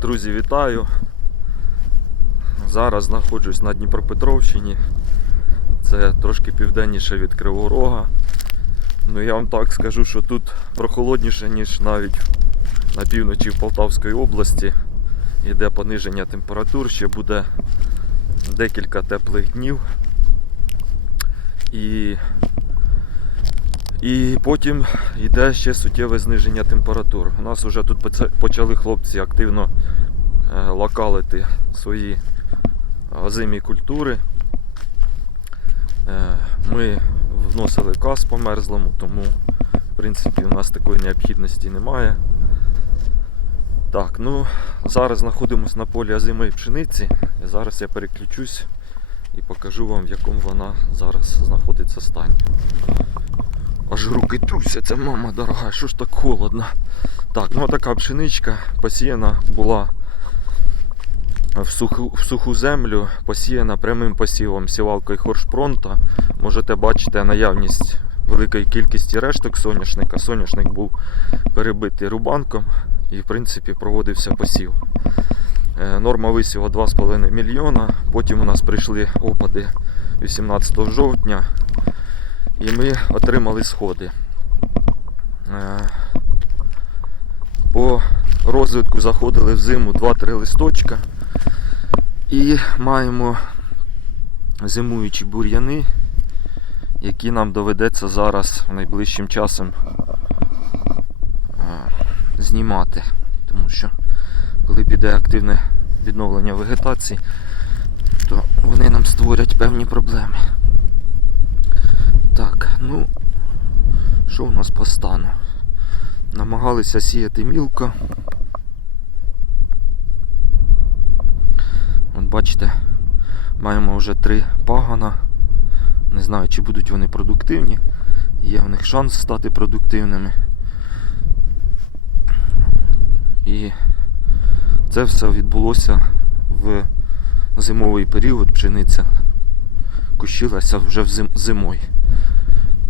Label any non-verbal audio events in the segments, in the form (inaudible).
Друзі, вітаю! Зараз знаходжусь на Дніпропетровщині. Це трошки південніше від Кривого Рога. Ну я вам так скажу, що тут прохолодніше, ніж навіть на півночі в Полтавської області. Йде пониження температур, ще буде декілька теплих днів. І, і потім йде ще суттєве зниження температур. У нас вже тут почали хлопці активно е, локалити свої озимі культури. Е, Ми вносили каз по мерзлому, тому в принципі у нас такої необхідності немає. Так, ну зараз знаходимося на полі озимої пшениці. І зараз я переключусь і покажу вам, в якому вона зараз знаходиться стані. Аж руки трусяться, мама дорога, що ж так холодно. Так, ну така пшеничка посіяна була в суху, в суху землю, посіяна прямим посівом сівалкою Хоршпронта. Можете бачити наявність великої кількості решток соняшника. Соняшник був перебитий рубанком і в принципі проводився посів. Е, Норма висіву 2,5 мільйона. Потім у нас прийшли опади 18 жовтня і ми отримали сходи. Е, По розвитку заходили в зиму 2-3 листочка і маємо зимуючі бур'яни, які нам доведеться зараз найближчим часом е, знімати. Тому що коли піде активне відновлення вегетації, то вони нам створять певні проблеми. Ну що у нас по стану? Намагалися сіяти мілко. От бачите, маємо вже три пагона. Не знаю, чи будуть вони продуктивні. Є в них шанс стати продуктивними. І це все відбулося в зимовий період. Пшениця кущилася вже в зим, зимою.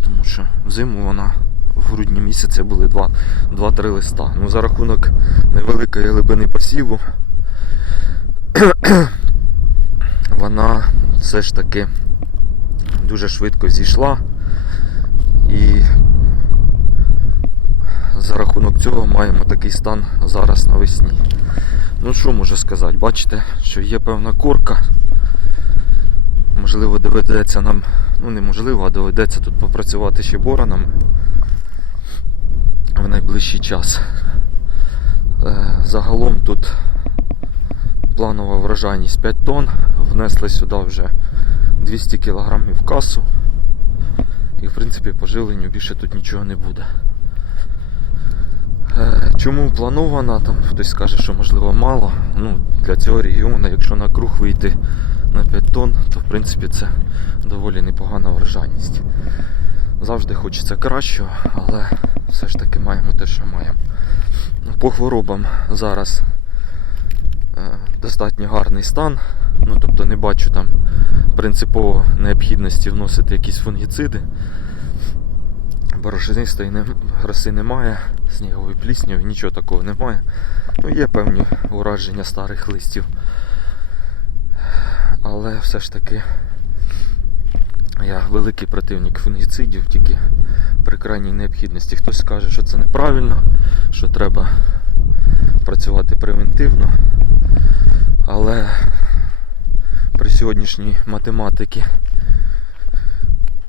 Тому що взиму вона в грудні місяці були 2-3 листа. Ну, за рахунок невеликої глибини посіву (clears throat) вона все ж таки дуже швидко зійшла. І за рахунок цього маємо такий стан зараз навесні. Ну що можу сказати? Бачите, що є певна корка. Можливо, доведеться нам, ну неможливо, а доведеться тут попрацювати ще боронами в найближчий час. Е, Загалом тут планова врожайність 5 тонн. Внесли сюди вже 200 кг касу. І в принципі по жиленню більше тут нічого не буде. Е, Чому планована? Там хтось скаже, що можливо мало. Ну, для цього регіону, якщо на круг вийти на 5 тонн, то в принципі це доволі непогана врожайність. Завжди хочеться кращого, але все ж таки маємо те, що маємо. Ну, По хворобам зараз е, достатньо гарний стан. Ну, тобто не бачу там принципово необхідності вносити якісь фунгіциди. Борошнистої не, роси немає, снігової плісняві, нічого такого немає. Ну, є певні ураження старих листів. Але все ж таки я великий противник фунгіцидів, тільки при крайній необхідності. Хтось скаже, що це неправильно, що треба працювати превентивно. Але при сьогоднішній математиці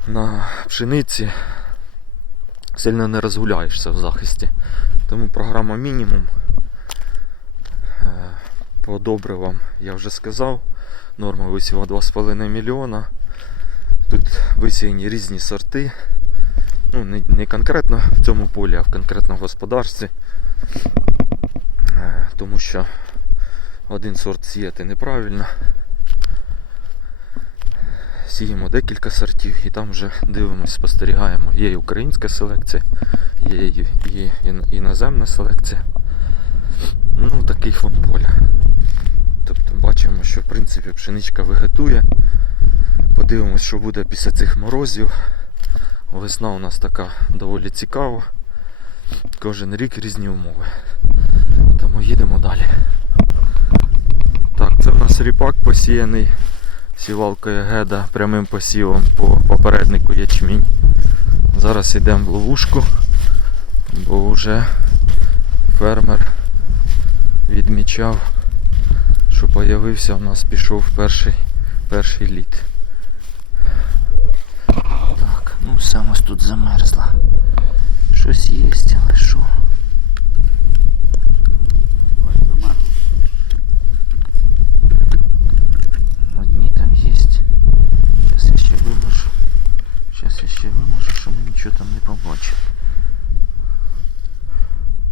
на пшениці сильно не розгуляєшся в захисті. Тому програма мінімум. По добривам я вже сказав. Норма висіла 2,5 мільйона. Тут висіяні різні сорти. Ну, не, не конкретно в цьому полі, а в конкретному господарстві. Е, Тому що один сорт сіяти неправильно. Сіємо декілька сортів і там вже дивимося, спостерігаємо. Є і українська селекція, є і іноземна селекція. Ну, такий фон поля. Тобто бачимо, що в принципі пшеничка вегетує. Подивимось, що буде після цих морозів. Весна у нас така доволі цікава. Кожен рік різні умови. Тому їдемо далі. Це у нас ріпак посіяний сівалкою геда прямим посівом по попереднику ячмінь. Зараз йдемо в ловушку, бо вже фермер відмічав, що появився у нас пішов перший, перший лід. Так, ну все ось тут замерзла. Щось є, але що? Одні там є. Зараз я ще виможу. Зараз я ще виможу, що ми нічого там не побачимо.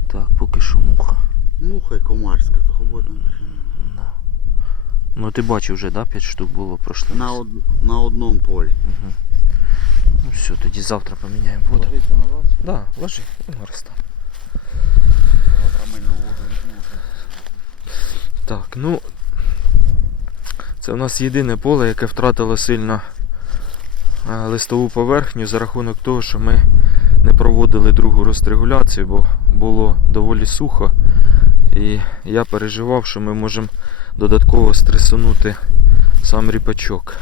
Так, поки що муха. Муха й комарська, то хобота Да. Ну ти бачив вже, да? 5 штук було прошлий на, од... на одному полі. Угу. Ну все, тоді завтра поміняємо воду. Ложиться Да, ложи, ну раз там. Так, ну це у нас єдине поле, яке втратило сильно е, листову поверхню за рахунок того, що ми не проводили другу розрегуляцію, бо було доволі сухо. І я переживав, що ми можемо додатково стресунути сам ріпачок.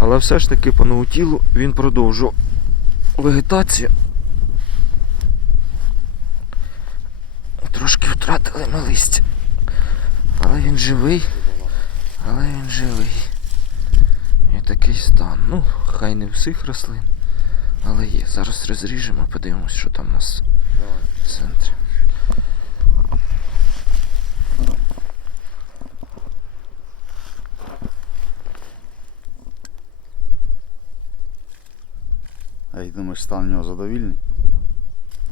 Але все ж таки по наутілу він продовжував вегетацію. Трошки втратили ми листя. Але він живий. Але він живий. І такий стан. Ну, хай не всіх рослин. Але є. Зараз розріжемо, подивимось, що там у нас в центрі. А як думаєш, стан у нього задовільний?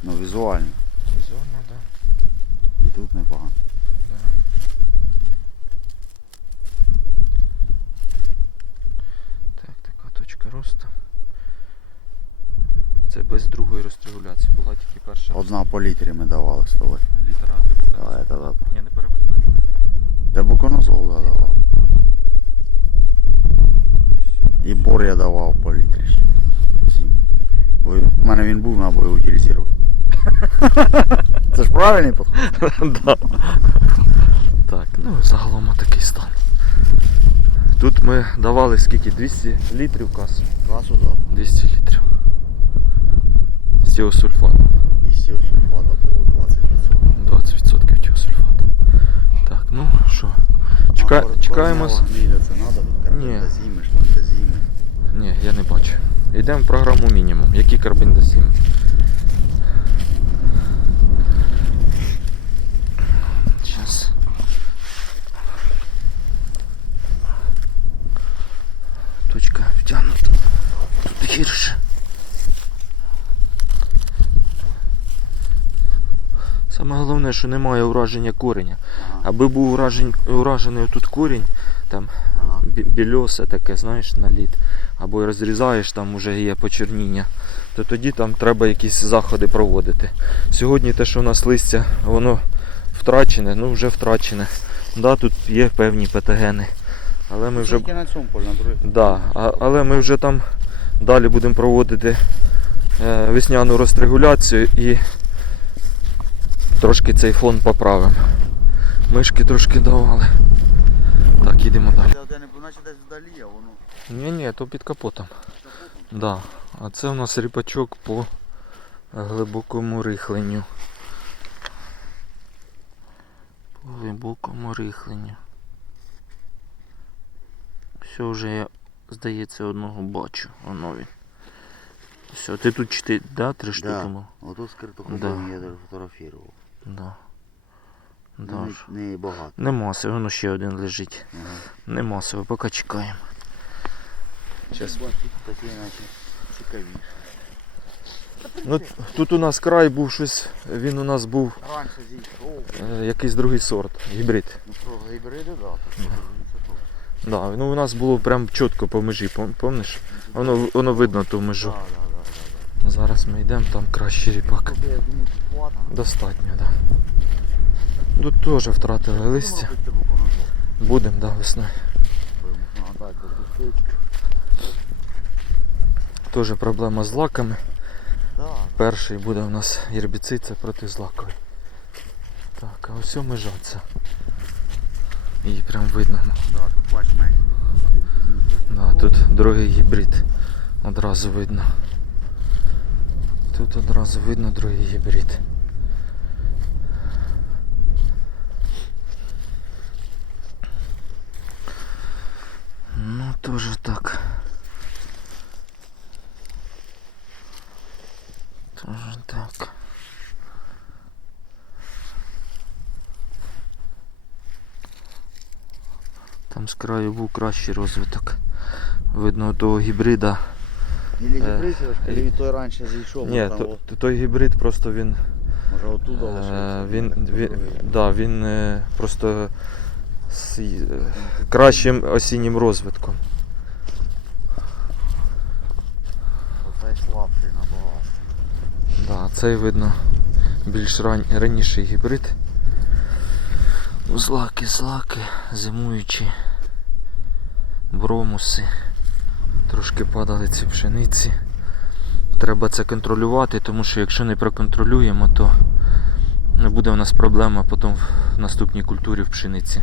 Ну, візуально. Візуально, так. І тут непогано. Да. Так, така точка росту. Це без другої розрегуляції. Була тільки перша. Одна по літрі ми давали тобою. Літера ти бука. А, это да. Ні, не перевертай. Де буконозол давав. І бор я давав по літрі. У мене він був, треба його утилізувати. Це ж правильний підход? да. Так, ну загалом такий стан. Тут ми давали скільки? 200 літрів касу. Класу за. 200 літрів. З цього сульфату. І сульфата було 20%. 20% тіосульфату. Так, ну що, чека... чекаємо. з- шмандазіми. Ні, я не бачу. Йдемо в програму мінімум. Які карбендазіми? Зараз. Точка втягнута. Тут гірше. Саме головне, що немає ураження кореня. Аби був уражений тут корінь, там більосе таке, знаєш, наліт, або й розрізаєш, там вже є почерніння, то тоді там треба якісь заходи проводити. Сьогодні те, що у нас листя, воно втрачене, ну вже втрачене. Да, тут є певні патогени. Але ми вже. На цьому полі, на. Да, а, але ми вже там далі будемо проводити е, весняну розрегуляцію і трошки цей фон поправимо. Мишки трошки давали. Так, їдемо далі. Де, де не був, наче десь вдалі, а воно. Ні, ні, то під капотом. Да. А це у нас ріпачок по глибокому рихленню. По глибокому рихленню. Все вже я, здається, одного бачу. Воно він. Все, ти тут чотири, да, три штуки мав? Отут скрито Да. я даже. Да. Да. Не, не багато. Не масово, воно ще один лежить. Ага. Не масово, поки чекаємо. Бачите, такі наче цікавіше. Ну, тут у нас край був щось, він у нас був Раніше зійшов, е, якийсь другий сорт, гібрид. ну про гібриди, да, то що. Да, ну у нас було прям чітко по межі, пом- помниш? Воно, воно видно ту межу. Да, да, да, да, Зараз ми йдемо, там кращий да. ріпак. Достатньо, так. Да. Тут теж втратили листя. Будемо, да, весною. Теж проблема з лаками. Перший буде у нас гербіцид, це протизлаковий. Так, а ось межа це. Її прям видно. Да, тут другий гібрид. Одразу видно. Тут одразу видно другий гібрид. Ну, тоже так. Тоже так. Там з краю був кращий розвиток. Видно, того гібрида. Ілі Е, гібрид, или він той раніше зійшов. Ні, там, то, той гібрид просто він. Може отуда Е, лишився. він, він, да, він е, просто з кращим осіннім розвитком. Цей видно більш ран... раніший гібрид. Злаки, злаки, зимуючі, бромуси. Трошки падали ці пшениці. Треба це контролювати, тому що якщо не проконтролюємо, то не буде у нас проблема потім в наступній культурі в пшениці.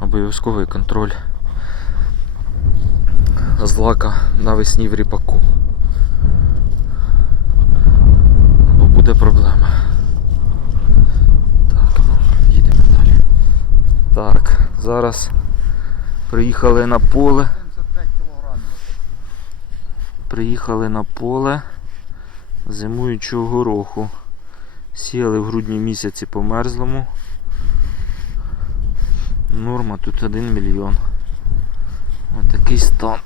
Обов'язковий контроль злака навесні в ріпаку. Бо буде проблема. Так, ну, їдемо далі. Так, зараз приїхали на поле. Приїхали на поле зимуючого гороху. Сіяли в грудні місяці по мерзлому. Норма тут 1 мільйон. Отакий стан.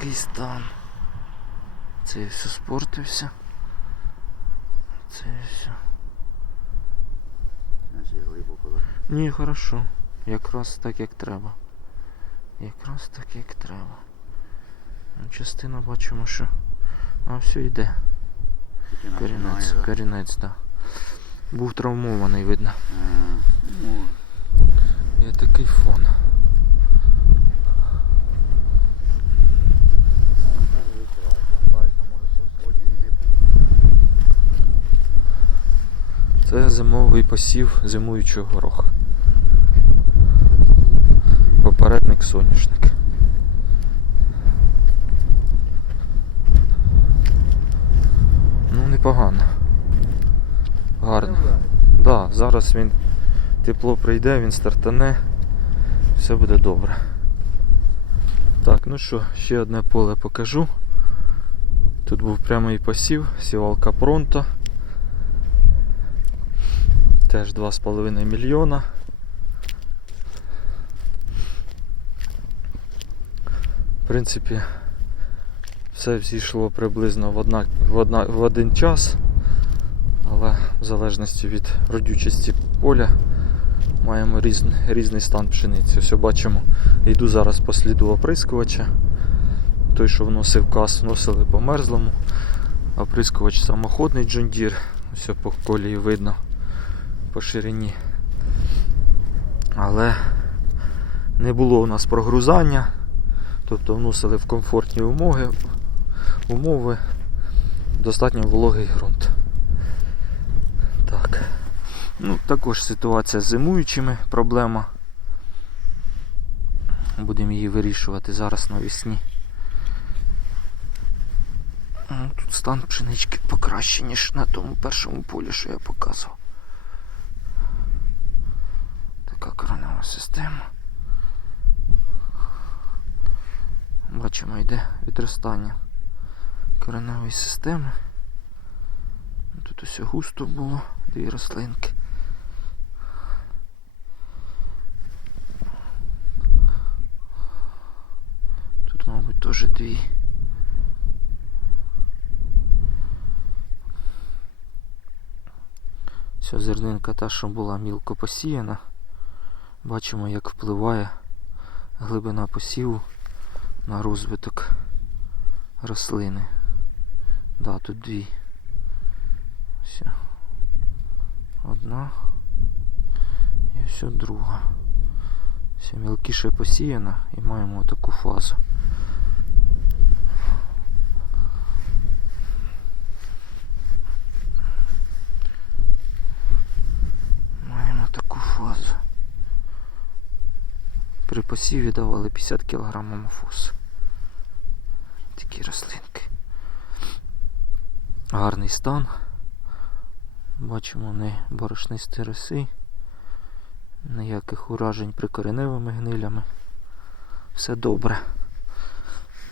Отакий стан. Це все спортився. Це все. Значить, глибоко. Ні, хорошо. Якраз так як треба. Якраз так як треба. Ну, Частина бачимо, що. А все йде. Корінець, корінець, так. Да. Був травмований, видно. Ну, Є такий фон. Там перший край, там далі може ще сходів і не буде. Це зимовий посів зимуючого гороха. Попередник соняшник. Ну, непогано. Гарно. Да, зараз він тепло прийде, він стартане, все буде добре. Так, ну що, ще одне поле покажу. Тут був прямий посів, сівалка пронто. Теж 2,5 мільйона. В принципі, все зійшло приблизно в, одна, в, одна, в один час, але в залежності від родючості поля маємо різний, різний стан пшениці. Ось бачимо, йду зараз по сліду оприскувача. Той, що вносив кас, вносили по мерзлому. Оприскувач самоходний John. Все по колії видно по ширині. Але не було у нас прогрузання. Тобто вносили в комфортні умови, умови достатньо вологий ґрунт. Так. Ну, також ситуація з зимуючими проблема. Будемо її вирішувати зараз навесні. Тут стан пшенички покраще, ніж на тому першому полі, що я показував. Така коронова система. Бачимо, йде відростання кореневої системи. Тут усе густо було, дві рослинки. Тут, мабуть, теж дві. Ця зернинка та, що була мілко посіяна. Бачимо, як впливає глибина посіву на розвиток рослини. Да, тут дві. Ось Одна і ось друга. Все мілкіше посіяна і маємо таку фазу. Посіві давали 50 кг мафосу. Такі рослинки. Гарний стан. Бачимо вони борошнисті роси. Ніяких уражень прикореневими гнилями. Все добре.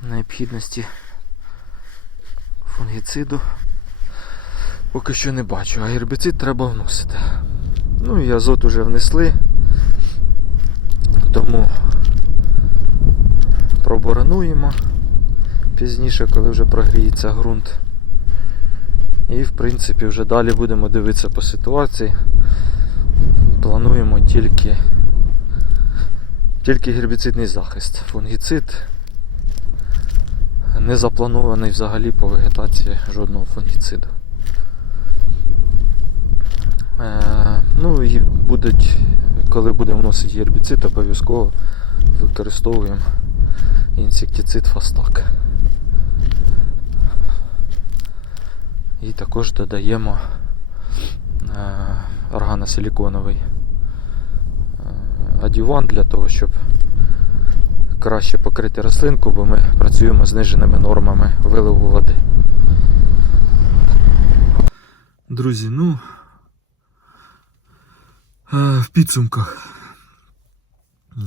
Необхідності фунгіциду поки що не бачу, а гербіцид треба вносити. Ну і азот уже внесли. Тому проборонуємо пізніше, коли вже прогріється ґрунт. І в принципі вже далі будемо дивитися по ситуації. Плануємо тільки, тільки гербіцидний захист. Фунгіцид не запланований взагалі по вегетації жодного фунгіциду. Е, ну і будуть, коли будемо вносити гербіцид, обов'язково використовуємо інсектицид фастак. І також додаємо е, органосиліконовий е, адюван для того, щоб краще покрити рослинку, бо ми працюємо зниженими нормами виливу води. Друзі, ну е, в підсумках е,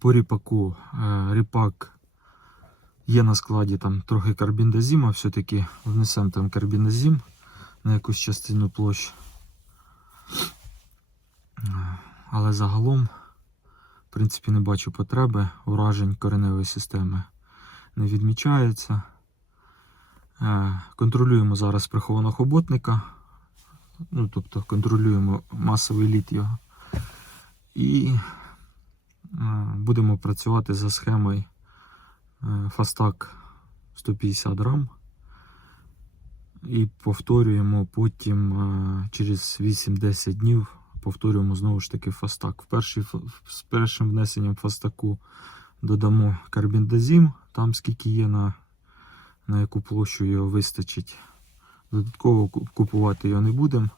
по ріпаку е, ріпак є на складі там трохи карбіндазіма, все-таки внесемо там карбіндазім на якусь частину площ. Але загалом, в принципі, не бачу потреби уражень кореневої системи не відмічається. Е, Контролюємо зараз прихованого хоботника, ну, тобто контролюємо масовий літ його. І е, будемо працювати за схемою Фастак 150 грам. І повторюємо потім е, через 8-10 днів повторюємо знову ж таки фастак. В перший, з першим внесенням фастаку додамо карбіндазім, там скільки є на, на яку площу його вистачить. Додатково купувати його не будемо.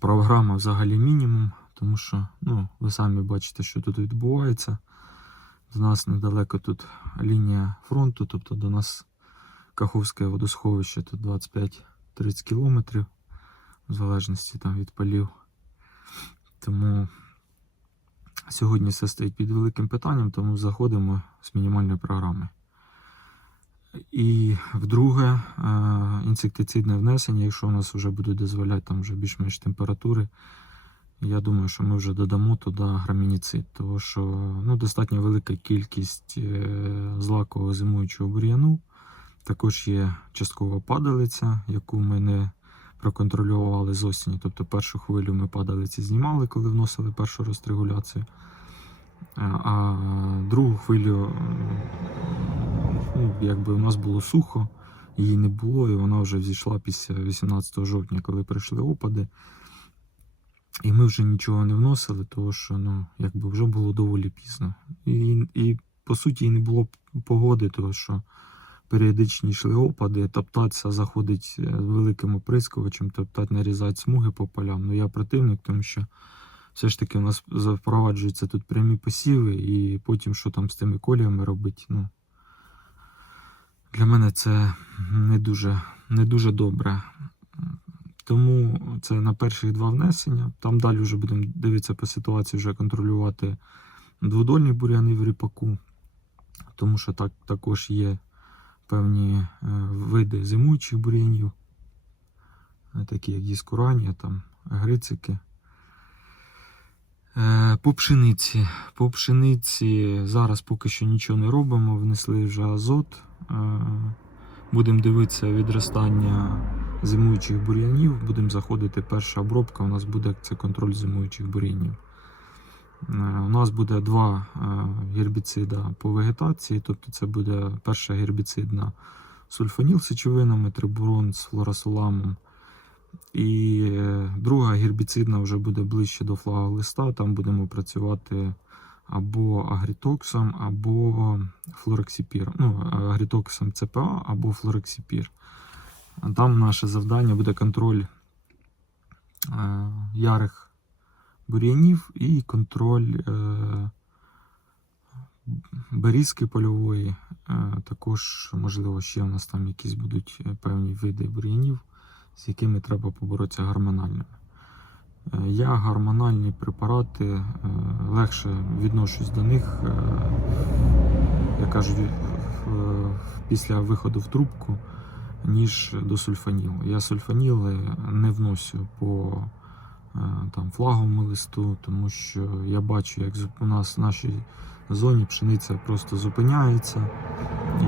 Програма взагалі мінімум, тому що ну, ви самі бачите, що тут відбувається. До нас недалеко тут лінія фронту, тобто до нас Каховське водосховище тут 25-30 кілометрів, в залежності там від полів. Тому сьогодні все стоїть під великим питанням, тому заходимо з мінімальної програми. І вдруге, е, інсектицидне внесення, якщо у нас вже будуть дозволяти там вже більш-менш температури, я думаю, що ми вже додамо туди грамініцид, тому що ну, достатньо велика кількість е, злакового зимуючого бур'яну. Також є часткова падалиця, яку ми не проконтролювали з осені. Тобто першу хвилю ми падалиці знімали, коли вносили першу розрегуляцію. А- А другу хвилю, ну, якби у нас було сухо, її не було, і вона вже взійшла після 18 жовтня, коли прийшли опади. І ми вже нічого не вносили, тому що ну, якби вже було доволі пізно. І, і по суті і не було погоди, тому що періодичні йшли опади, топтатися заходить е, великим оприскувачем, топтати, нарізати смуги по полям. Ну я противник, тому що все ж таки у нас запроваджуються тут прямі посіви, і потім що там з тими коліями робити. Ну, для мене це не дуже, не дуже добре. Тому це на перших два внесення. Там далі вже будемо дивитися по ситуації, вже контролювати дводольні буряни в ріпаку, тому що так, також є певні е, види зимуючих бур'янів, е, такі як діскуранія, там, грицики. Е, По пшениці. По пшениці зараз поки що нічого не робимо, внесли вже азот. Будемо дивитися відростання зимуючих бур'янів. Будемо заходити. Перша обробка у нас буде це контроль зимуючих бур'янів. Е, У нас буде два е, гербіцида по вегетації, тобто це буде перша гербіцидна сульфаніл з сечовинами, трибурон з флорасоламом. І е, друга гербіцидна вже буде ближче до флаголиста. Там будемо працювати або агрітоксом, або флорексіпір. Ну, агрітоксом ЦПА або флорексіпір. Там наше завдання буде контроль е, ярих бур'янів і контроль е, берізки польової. Е, Також, можливо, ще у нас там якісь будуть певні види бур'янів, з якими треба поборотися гормональними. Я гормональні препарати легше відношусь до них, як кажуть, після виходу в трубку, ніж до сульфанілу. Я сульфаніли не вносю по е, там, флаговому листу, тому що я бачу, як у нас в нашій зоні пшениця просто зупиняється і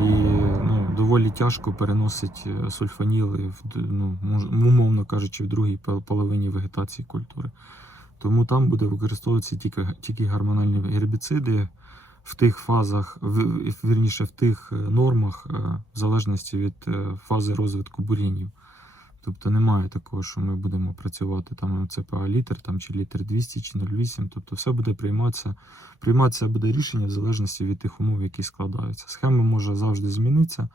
ну, доволі тяжко переносить е, сульфаніли в, ну, умовно кажучи, в другій пол- половині вегетації культури. Тому там буде використовуватися тільки, тільки гормональні гербіциди в тих фазах, вірніше, в тих е, нормах, е, в залежності від е, фази розвитку бур'янів. Тобто немає такого, що ми будемо працювати там ЦПА літр там, чи літр 200 чи 0,8. Тобто все буде прийматися, прийматися буде рішення в залежності від тих умов, які складаються. Схема може завжди змінитися,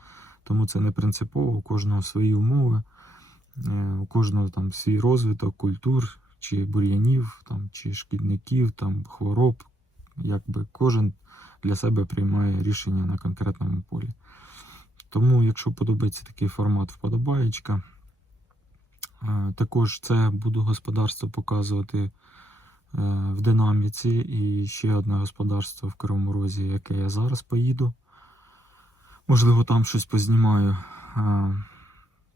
тому це не принципово, у кожного свої умови, у кожного там свій розвиток культур, чи бур'янів, там, чи шкідників, там, хвороб. Якби кожен для себе приймає рішення на конкретному полі. Тому, якщо подобається такий формат вподобаєчка, Е, Також це буду господарство показувати е, в динаміці і ще одне господарство в Кривому Розі, яке я зараз поїду. Можливо, там щось познімаю. Е,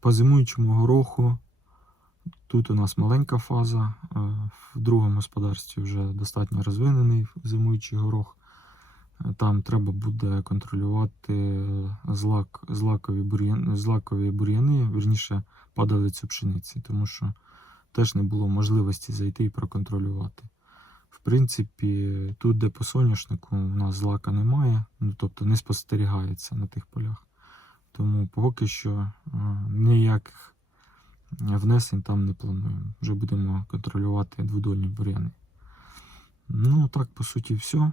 По зимуючому гороху. Тут у нас маленька фаза. В другому господарстві вже достатньо розвинений зимуючий горох. Там треба буде контролювати злак, злакові, бур'яни, злакові бур'яни, вірніше падалицю пшениці, тому що теж не було можливості зайти і проконтролювати. В принципі, тут, де по соняшнику, у нас злака немає, ну тобто не спостерігається на тих полях. Тому поки що е, ніяких внесень там не плануємо. Вже будемо контролювати дводольні бур'яни. Ну, так, по суті, все.